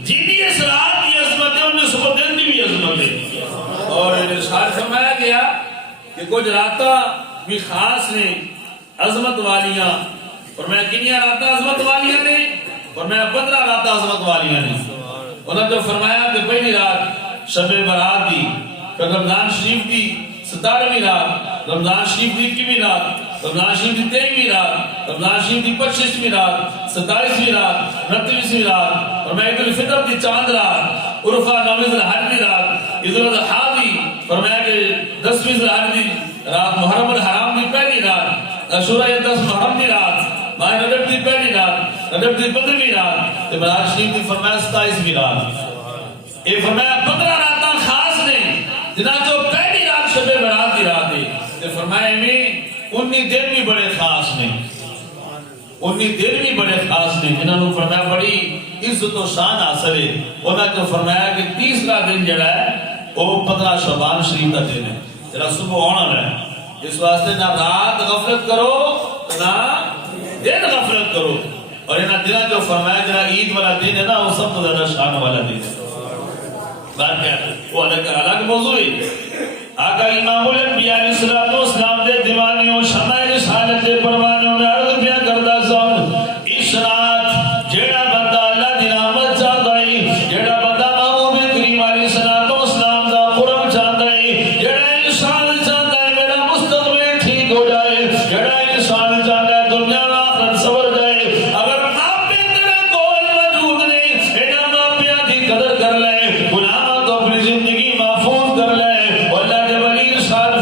جی بھی اس رات کی عظمت ہے انہیں صبح دن کی بھی عظمت ہے. اور ارشاد فرمایا گیا کہ کچھ راتاں بھی خاص نے عظمت والیاں, اور میں کنیاں راتاں عظمت والیاں نے, اور میں 15 راتاں عظمت والیاں نے. انہوں نے فرمایا کہ پہلی رات شب برات دی, پھر رمضان شریف دی 17ویں رات, رمضان شریف دی 21ویں رات, رمضان شریف دی 23ویں رات, رمضان شریف دی 25ویں رات, 27ویں رات, 29ویں رات, اور میں عید الفطر دی چاند رات, عرفہ 9ویں ذوالحج دی رات, عید الاضحیٰ دی فرمایا کہ 10ویں ذوالحج دی رات, محرم الحرام دی پہلی رات, عاشورہ 10 محرم دی رات, ماہ رجب دی پہلی رات, رجب دی 15ویں رات, برات شریف دی فرمایا 27ویں رات. یہ فرمایا 15 راتاں خاص نے جنہاں جو پہلی رات شب برات دی رات ہے. فرمایا میں 19 دن بھی بڑے خاص نے. انہی دن بھی بڑے خاص نے جنہوں نے فرمایا بڑی عزت و شان حاصل ہے. انہوں نے فرمایا کہ تیسرا دن جڑا ہے وہ 15 شعبان شریف کا دن ہے جڑا صبح آنا ہے. اس واسطے نہ رات غفلت کرو نہ دن غفلت کرو. اور انہاں دنوں جو فرمایا جڑا عید والا دن ہے نا وہ سب سے زیادہ شان والا دن ہے. بات کیا ہے وہ الگ موضوع ہے. آقا امام الانبیاء علیہ الصلوۃ والسلام دے دیوانیوں شمائل رسالت دے پروانوں میں عرض کیا کردا سن اس رات جیڑا بندہ اللہ دی رحمت چاہتا ہے جیڑا بندہ محبوب کریم علیہ الصلوۃ والسلام دا قرب چاہتا ہے جیڑا انسان چاہتا ہے میرا مستقبل ٹھیک ہو جائے جیڑا انسان چاہتا ہے دنیا و آخرت سنور جائے اگر ماپے تیرے کوئی موجود نہیں انہاں ماپیاں دی قدر کر لے گناہاں تو اپنی زندگی محفوظ کر لے.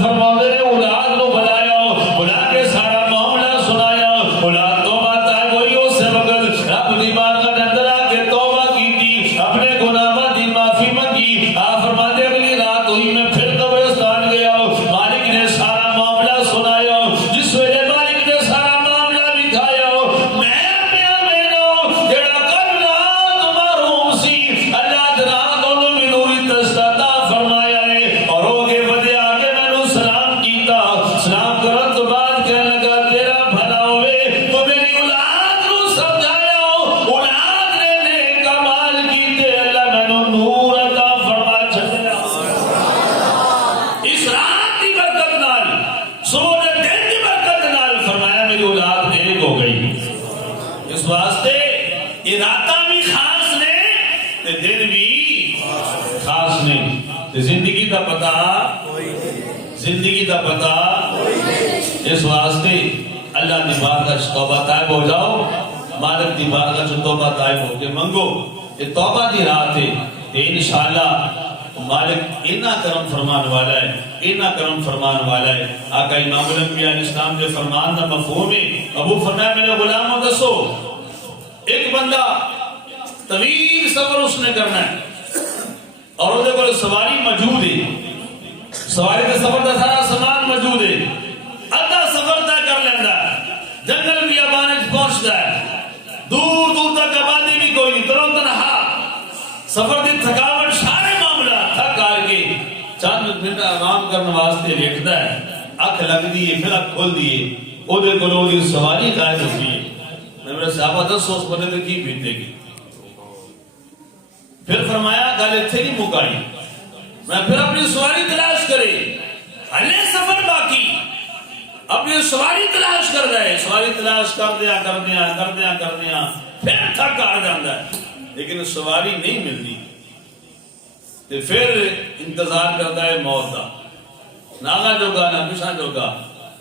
فرماتے ہیں اولاد کو بنایا بلا کے سارا معاملہ سنایا اولاد تو بات ہے کوئی اس سے وقت رب دی بارگاہ کے اندر آ کے توبہ کی تھی اپنے گناہوں کی معافی مانگی. آپ فرماتے اگلی رات ہوئی میں پھر قبرستان گیا مالک نے سارا معاملہ سنایا جس وجہ مالک نے سارا معاملہ دکھایا میں پیا میرا جڑا کل رات محروم سی اللہ تعالی کو بھی نوری تستا فرمایا ہے اور ہوگے بدے آگے سلام کیتا سلام کرن تو بعد کہنے لگا تیرا بھلا ہوئے تو میری اولاد نو سمجھایا اولاد نے نیک اعمال کیتے اللہ مینوں نور عطا فرما چھڈیا. اس رات کی برکت نال صبح دے دن کی برکت نال فرمایا میری اولاد نیک ہو گئی. اس واسطے یہ راتاں بھی خاص نے تے دن بھی خاص نے تے زندگی دا پتہ زندگی دا پتہ. اس واسطے اللہ دی بارگاہ سے توبہ طائب ہو جاؤ مالک دی بارگاہ سے توبہ طائب ہو کے منگو. یہ توبہ دی رات ہے کہ انشاءاللہ مالک اتنا کرم فرمان والا ہے اتنا کرم فرمان والا ہے. آقا امام الانبیاء علیہ السلام کے فرمان کا مفہوم ہے. ابو فرمایا میرے غلاموں دسو ایک بندہ طویل سفر اس نے کرنا ہے اور وہ کو سواری موجود ہے سواری کے سفر کا سارا سامان موجود ہے ادھا سفر طے کر لینا جنگل بھی آبانے پہنچتا ہے دور دور تک آبادی بھی کوئی نہیں ترو تنہا سفر کی تھکاوٹ سارے معاملہ تھک آ کے چند منٹ آرام کرنے واسطے دیکھتا ہے اکھ لگ دیے پھر اکھ کھول دیے وہ دیکھو سواری قائد ہوتی ہے. میرے صحابہ دسو اس بندے کی بیتے گی. پھر فرمایا گل اتنے نہیں مکائی میں پھر اپنی سواری تلاش کرے ہلے سفر باقی اپنی سواری تلاش کر رہے سواری تلاش کر دیا پھر تھک آ جاتا ہے لیکن سواری نہیں ملتی تو پھر انتظار کرتا ہے موت کا نہ آگا جوگا نہ پیچھا جوگا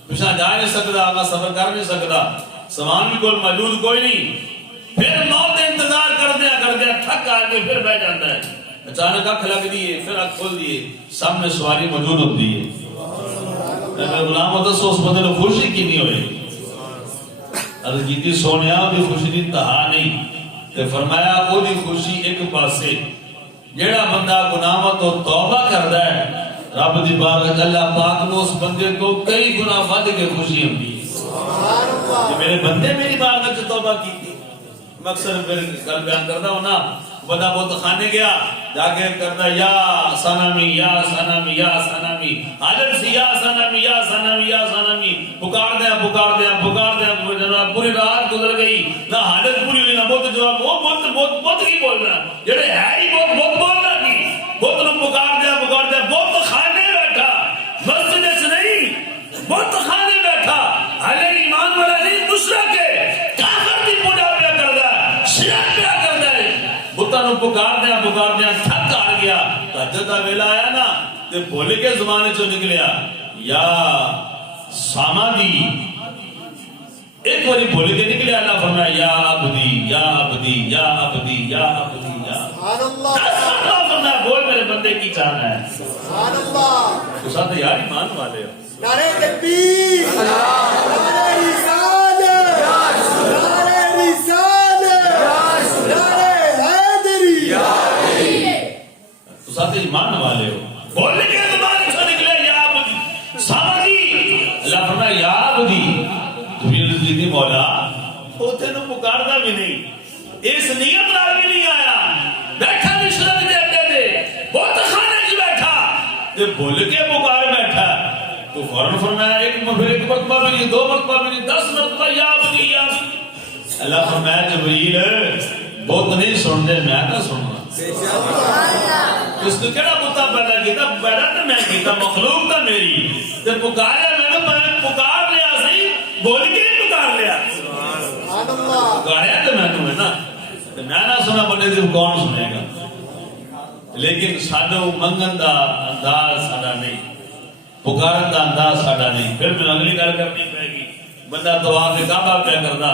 پیچھا جا نہیں سکتا آگا سفر کر نہیں سکتا سامان بھی کوئی موجود کوئی نہیں پھر موت انتظار کر دیا تھک آ کے پھر بیٹھ جاتا ہے. اچانک اکھ لگ دیے پھر اکھ کھول دیے سامنے سواری موجود ہوتی ہے. غلام دسو اس بندے کو خوشی کی نہیں ہوئی عرض کی سونیا دی خوشی دی انتہا نہیں تے فرمایا وہ دی خوشی ایک پاسے جیڑا بندہ گناہ تو توبہ کردا ہے رب دی بارگاہ اللہ پاک کو اس بندے کو کئی گنا ود کے خوشی ہوتی ہے. سبحان اللہ میرے بندے میری بارگاہ سے توبہ کی تھی مقصد پھر کل بیان کرتا ہوں نا بندہ بہت خانے گیا جا کے کرتا یا سنامی یا سنامی یا سنامی حالت سی یا سنامی یا سنامی یا سنامی پکار دیا پوری رات گزر گئی نہ حالت پوری ہوئی نہ بہت جواب وہ بہت کی بول رہا جڑے ہے ہی بہت بول رہا کی بہت نے پکار دیا بہت خانے بیٹھا مسجد سے نہیں بہت خانے بیٹھا حالے ایمان والا نہیں مشرک ہے کافر دی پوجا پیا کردا ہے شرک پیا کردا ہے بتاں نو پکار دیا تھک آ گیا تہجد دا ویلا آیا نا تے بھول کے زمانے چوں نکلیا یا سامادی ایک باری بھول کے نکلیا اللہ فرمایا یا عبدی یا عبدی یا عبدی یا عبدی یا سبحان اللہ فرمایا بول میرے بندے کی چاہنا ہے سبحان اللہ تو ساتھ یار ایمان والے ہو نعرہ تکبیر نعرہ رسالت نعرہ رسالت نعرہ حیدری تو ساتھ ایمان والے ہو بول کے زبان سے نکلے یا عبدی سامدی اللہ فرمایا یا عبدی تو بھی رضی مولا وہ پکارتا بھی نہیں، اس نیت نال بھی نہیں آیا، بیٹھا مشرق دے اڈے دے بت خانے چ بیٹھا تے بھول کے پکار بیٹھا تو فوراً فرمایا ایک مرتبہ بھی نہیں، 2 مرتبہ بھی نہیں، 10 مرتبہ یا بنی یا بنی۔ اللہ فرمایا جبریل بت نہیں سنتے، میں نہ سننا، اس نے کہڑا بتا پیدا کیتا؟ پیدا تو میں کیتا، مخلوق تو میری، تے پکاریا میں نے، پکار لیا سی، بول کے ہی پکار لیا، پکاریا تو میں تمہیں نا، میں نہ سنا بنے تو کون سنے گا؟ لیکن ساڈو منگن دا انداز ساڈا نہیں، پکارن دا انداز ساڈا نہیں۔ پھر میں اگلی گل کرنی پے گی، بندہ طواف کعبہ پہ کردا،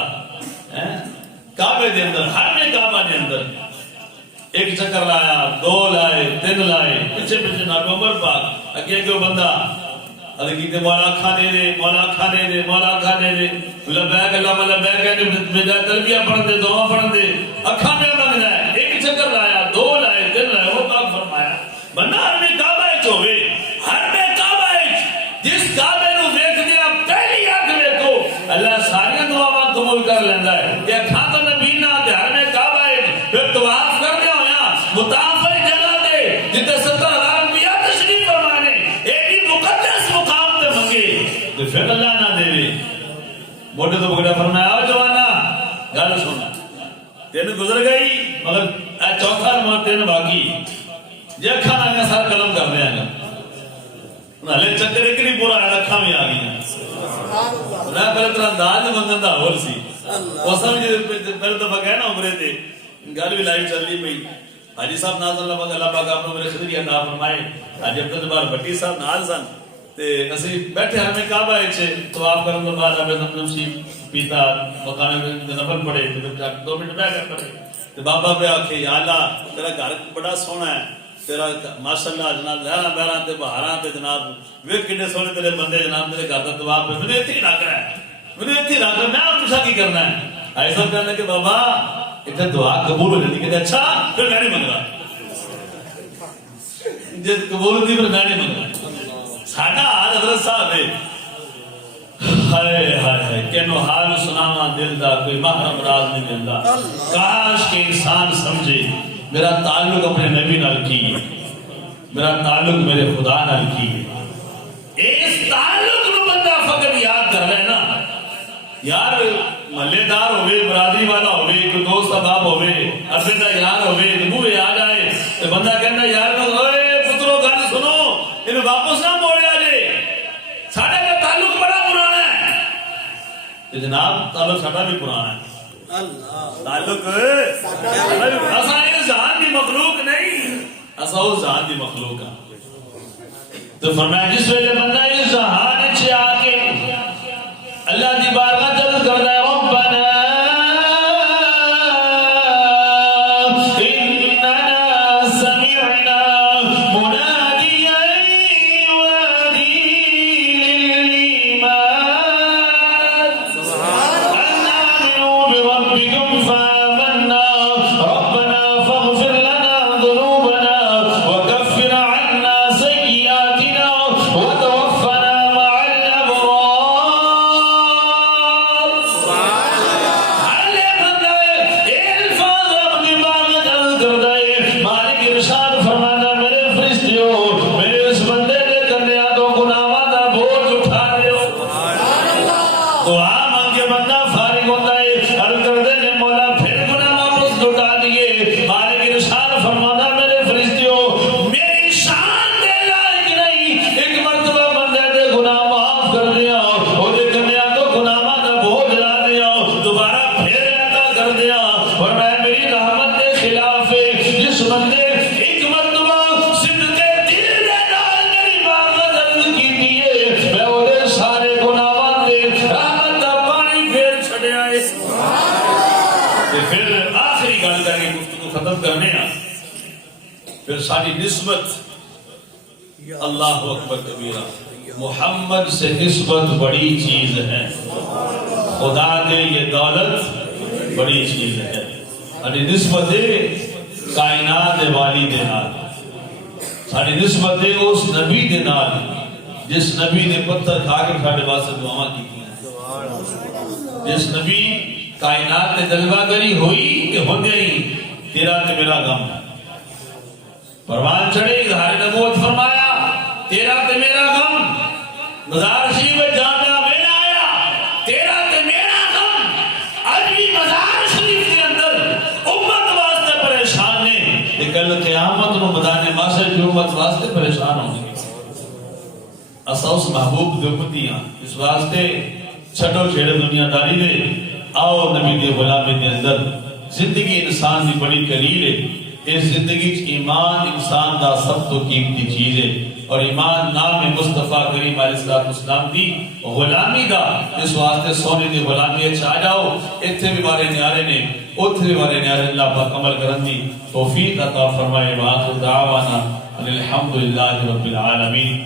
کعبے دے اندر، ہر میں کعبہ دے اندر ایک چکر لایا، 2 لائے، 3 لائے، پیچھے پیچھے نبی عمر پاک، اگے کیوں بندہ علی کہتے مولا اکھا دے دے، مولا اکھا دے دے، مولا اکھا دے دے، لبیک اللہ لبیک ہے، بجائے تلبیہ پڑھ دے، دعا پڑھ دے، اکھا میں مانگ رہا ہے۔ ایک چکر لایا، 2 لائے، 3 لائے، وہ پاک فرمایا بندہ ہر میں کعبہ ہوے، ہر میں کعبہ جس کعبے نو دیکھ دیا پہلی اکھ ویکھو اللہ ساری دعاواں قبول کر لیندا ہے۔ کہ اکھاں تو نبی نہ تے ہر میں کعبہ پھر طواف کردے ہویا مطاف والی جگہ تے جتے 70,000 انبیاء تشریف فرما نے ایک مقدس مقام تے منگے تے پھر اللہ نہ دے موٹے تو بگڑا فرمایا او جوانا گل سن، 3 گزر گئی مگر اے چوتھا نمبر 3 باقی جے اکھاں نال سر قلم کر دیا گا ہلے چکر ایک نہیں پورا اکھاں بھی آ گئی میں پہلے طرح انداز منگن دا ہور سی اس پہلے دفعہ گئے نا عمرے تے گل بھی لائیو چل رہی پئی، حاجی صاحب ناظر اللہ پاک آپ نے میرے خدری عطا فرمائے، حاجی عبد الجبار بٹی صاحب نال سن تے اسی بیٹھے ہمیں کعبہ وچ طواف کرن تو بعد ابے زمزم سی پیتا مقام نفل پڑھے تے 2 منٹ بیٹھ کر پڑھے تے بابا پہ آکھے یا اللہ تیرا گھر بڑا سونا ہے، تیرا ماشاءاللہ جناب لہراں بہراں تے بہاراں تے جناب ویکھ کنے سونے تیرے بندے جناب تیرے گھر دا طواف پہ مجھے ایتھے ہی رکھ رہا ہے، مجھے ایتھے ہی رکھ رہا ہے، میں آپ تساں کی کرنا ہے؟ ایسا کہنے کہ بابا اتنے دعا قبول ہو جاتی، کہتے اچھا پھر میں نہیں منگ رہا، جب قبول ہوتی پھر میں نہیں منگ رہا۔ ساڈا حال حضرت صاحب ہے، ہائے ہائے کینو حال سناواں دل دا کوئی محرم راز نہیں ملدا، کاش کہ انسان سمجھے میرا تعلق اپنے نبی نال کی ہے، میرا تعلق میرے خدا نال کی ہے، اس تعلق نو بندہ فقط یاد کر رہا ہے نا یار، محلے دار ہوئے، برادری والا ہوئے، کوئی دوست احباب ہوئے، عرصے دا یار ہوئے، بوئے آ جائے تو بندہ کہنا یار اوئے پترو گل سنو انہیں واپس نہ موڑیا جے، ساڈے کا تعلق بڑا پرانا ہے، تو جناب تعلق ساڈا بھی پرانا ہے، تعلق اساں اس جہان دی مخلوق نہیں، اساں اس جہان دی مخلوق ہاں۔ تو فرمایا جس ویلے بندہ اس جہان وچ آ کے اللہ دی بارگاہ جلد کر رہا ہے ربنا اننا سمعنا منادیا ينادي للإيمان أن آمنوا بربكم فآمنا ربنا فاغفر لنا ذنوبنا وكفر عنا سيئاتنا وتوفنا مع الأبرار۔ ختم کرنے پھر ساری نسبت اللہ اکبر کبیرہ، محمد سے نسبت بڑی چیز ہے، خدا دے یہ دولت بڑی چیز ہے، ساری نسبت کائنات والی دے نال، ساری نسبت اس نبی دے نال جس نبی نے پتھر کھا کے ساڈے واسطے دعاواں کی، جس نبی کائنات تے جلوہ گری ہوئی کہ ہو گئی تیرا تے میرا غم پروان چڑھے اظہار نبوت فرمایا تیرا تے میرا غم مزار شریف جامعہ میں آیا تیرا تے میرا غم آج بھی مزار شریف کے اندر امت واسطے پریشان ہے کہ کل قیامت نو بدانے ماسے کی امت واسطے پریشان ہوں گے اسا اس محبوب دے امتیاں اس واسطے چھڑو چھڑے دنیا داری دے آؤ نبی دے غلامی دے اندر زندگی انسان دی بڑی قلیل ہے اس زندگی ایمان انسان دا سب تو قیمتی چیز ہے اور ایمان نام مصطفیٰ کریم علیہ السلام دی غلامی دا اس واسطے سونے دی غلامی اچھا جاؤ اتھے بھی بارے نیارے نے اتھے بھی بارے نیارے اللہ پاک عمل کرن دی توفیق عطا فرمائے وآخر دعوانا الحمدللہ رب العالمین